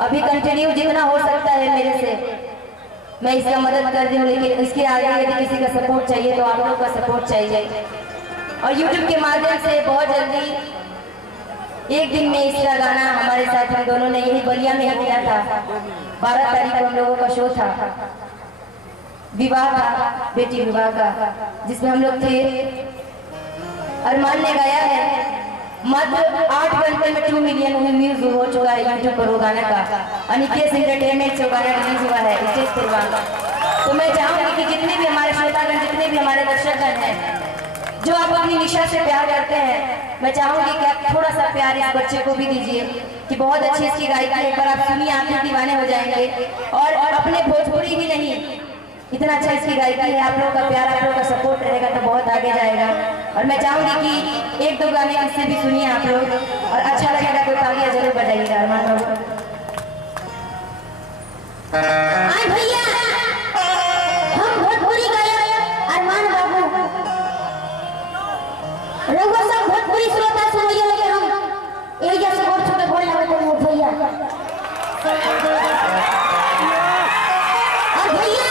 अभी कंटिन्यू जितना हो सकता है मेरे से मैं इसका मदद कर रही हूँ, लेकिन इसके आगे यदि किसी का सपोर्ट चाहिए तो आप लोग का सपोर्ट चाहिए। और YouTube के माध्यम से बहुत जल्दी एक दिन में इसका गाना हमारे साथ हम दोनों ने यही बलिया में ही किया था। 12 तारीख को हम लोगों का शो था, विवाह का, बेटी विवाह का, जिसमें हम लोग थे। अरमान ने गाया है, मात्र 8 घंटे में 2 मिलियन व्यूज हो चुका है YouTube पर वो गाना का। अनिकेत एंटरटेनमेंट से गाना रिलीज हुआ है स्टेज प्रोग्राम। तो मैं चाहूंगी कि जितने भी हमारे श्रोतागण, जितने भी हमारे दर्शकगण हैं जो आप अपनी निशा से प्यार करते हैं, मैं चाहूंगी कि आप थोड़ा सा प्यार इस बच्चे को भी दीजिए कि बहुत अच्छी इसकी गायिका है। एक बार आप सुनिए, आप भी दीवाने हो जाएंगे। और अपने भोजपुरी ही नहीं, इतना अच्छा इसकी गायिका है। आप लोगों का प्यार, आप लोगों का सपोर्ट रहेगा तो बहुत आगे जाएगा। और मैं चाहूंगी कि 1-2 गाने इससे भी सुनिए आप लोग, और अच्छा लगेगा तो तालियां जरूर बजाइएगा। अरमान बाबू भैया, हम भोजपुरी गायक अरमान बाबू, रघुआ सब भोजपुरी श्रोता सुनिए, लेकिन हम एक जैसे और छोटे बोल लगे तो भैया। और भैया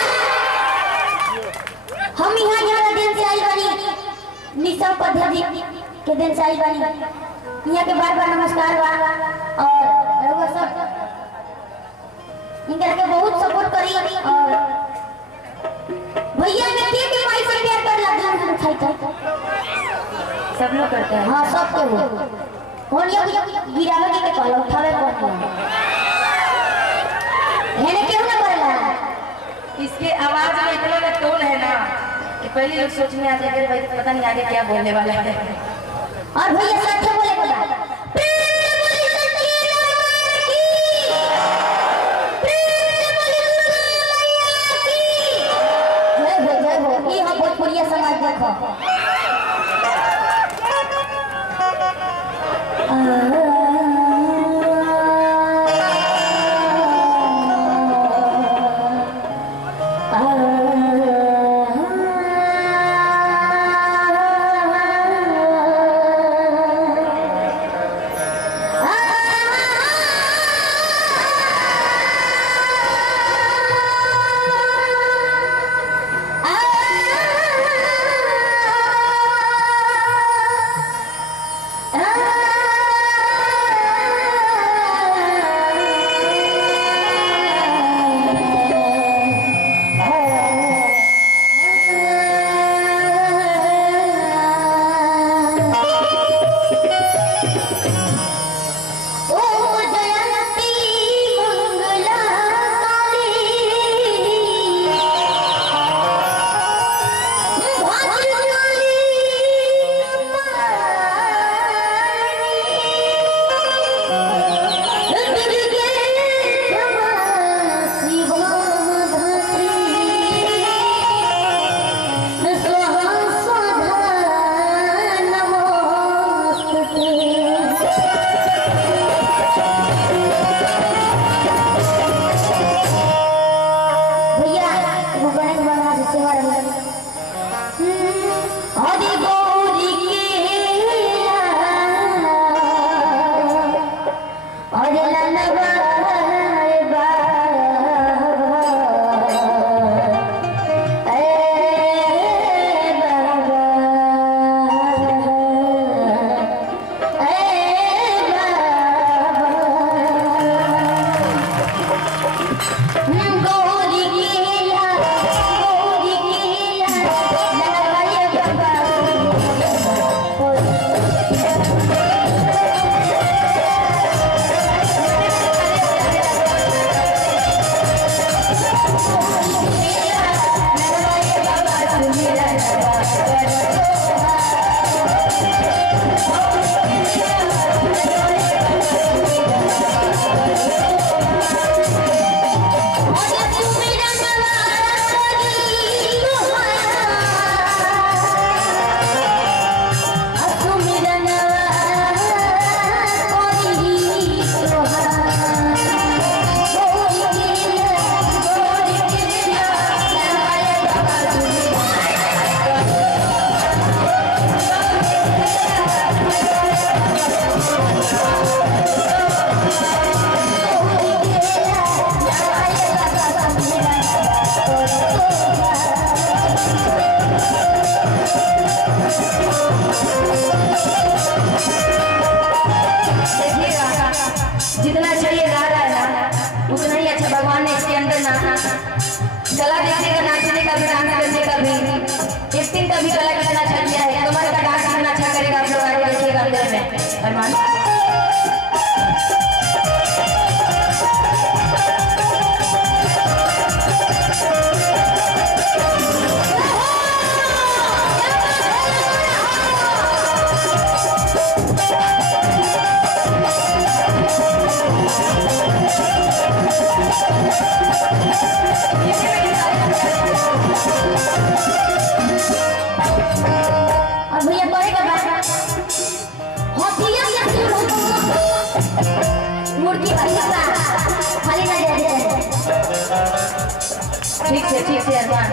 हम यहाँ दिन से आई बनी, निशा पद्धति के दिन से आई बनी, यहाँ के बार बार नमस्कार बा। और रघुआ सब इनके बहुत सपोर्ट करी। और भैया ने के भाई से प्यार कर लग हम खाई था, सब लोग करते हैं। हाँ सब के हो लियो गिरावे के कहला उठावे को मैंने क्यों ना बोला। इसके आवाज में इतना का टोन है ना कि पहले लोग सोचने आते हैं कि भाई पता नहीं आगे क्या बोलने वाला है। और भैया सच बोले बोला भोजपुरिया समाज देखो। उतना ही अच्छा भगवान ने इसके अंदर कला देखने का, नाचने का भी, डांस करने का भी, एक्टिंग का भी कला कितना अच्छा किया है। कमर का डांस कितना अच्छा करेगा आप लोग आगे देखिएगा अंदर में। अरमान ठीक से अरमान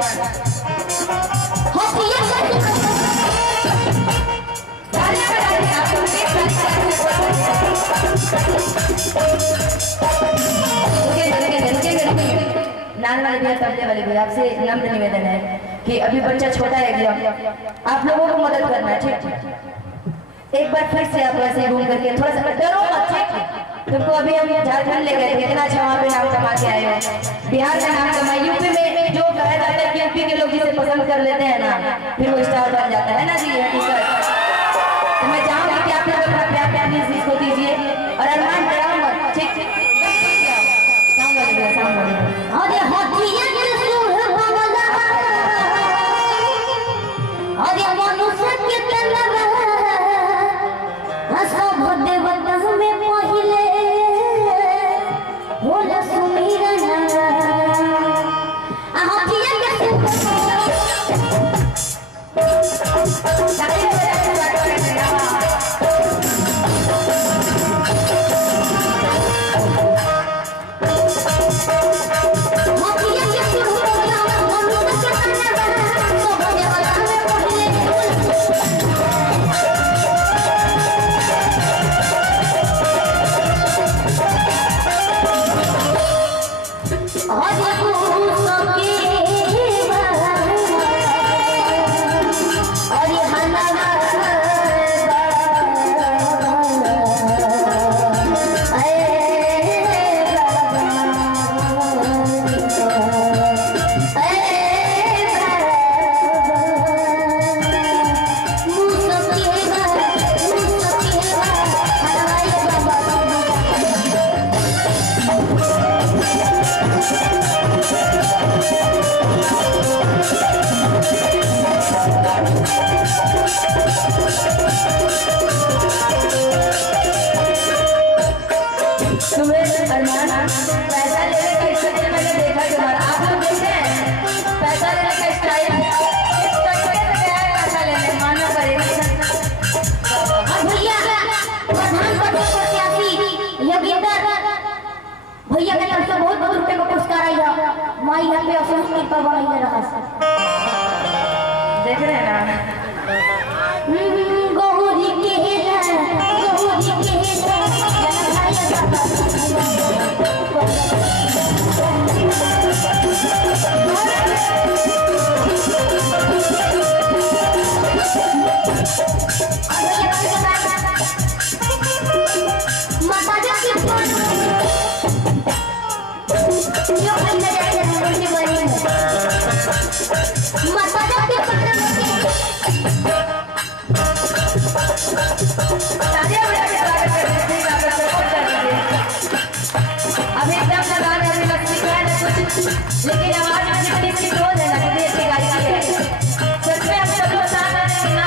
नान वाले भैया, तबले वाले भैया, आपसे नम्र निवेदन है कि अभी बच्चा छोटा है एकदम, आप लोगों को मदद करना है। ठीक, एक बार फिर से आप ऐसे घूम करके थोड़ा सा डरो मत। ठीक, तुमको अभी हम झारखंड ले गए थे, इतना अच्छा वहाँ पे नाम कमा के आए हो, बिहार का नाम कमा। यूपी में जो कहा जाता है कि यूपी के लोग जिसे पसंद कर लेते हैं ना, फिर वो स्टार बन जाता है ना जी, हकीकत। तो मैं चाहूँगी कि आप लोग अपना प्यार प्यार इसको दीजिए और अरमान डराओ मत। ठीक, भैया के तरफ से बहुत बहुत रुपए का पुरस्कार आएगा। माई यहाँ पे असम कृपा बनाई रहा देख रहे हैं ना। गौरी के लेकिन आवाज अपनी अच्छी रोज है ना, कितनी अच्छी गायकी है। सच में हम सब लोग साथ आने ना,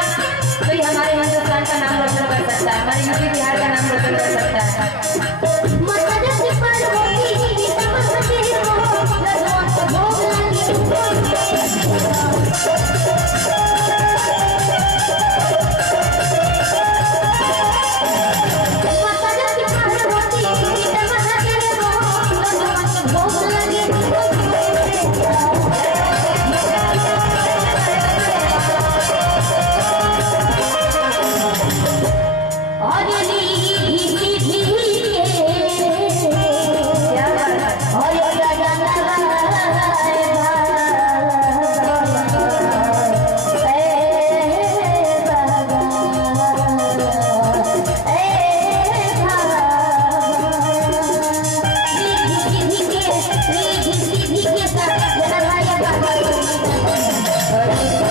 तो ये हमारे हिंदुस्तान का नाम रोशन कर सकता है, हमारे यूपी बिहार का नाम रोशन कर सकता है। हरि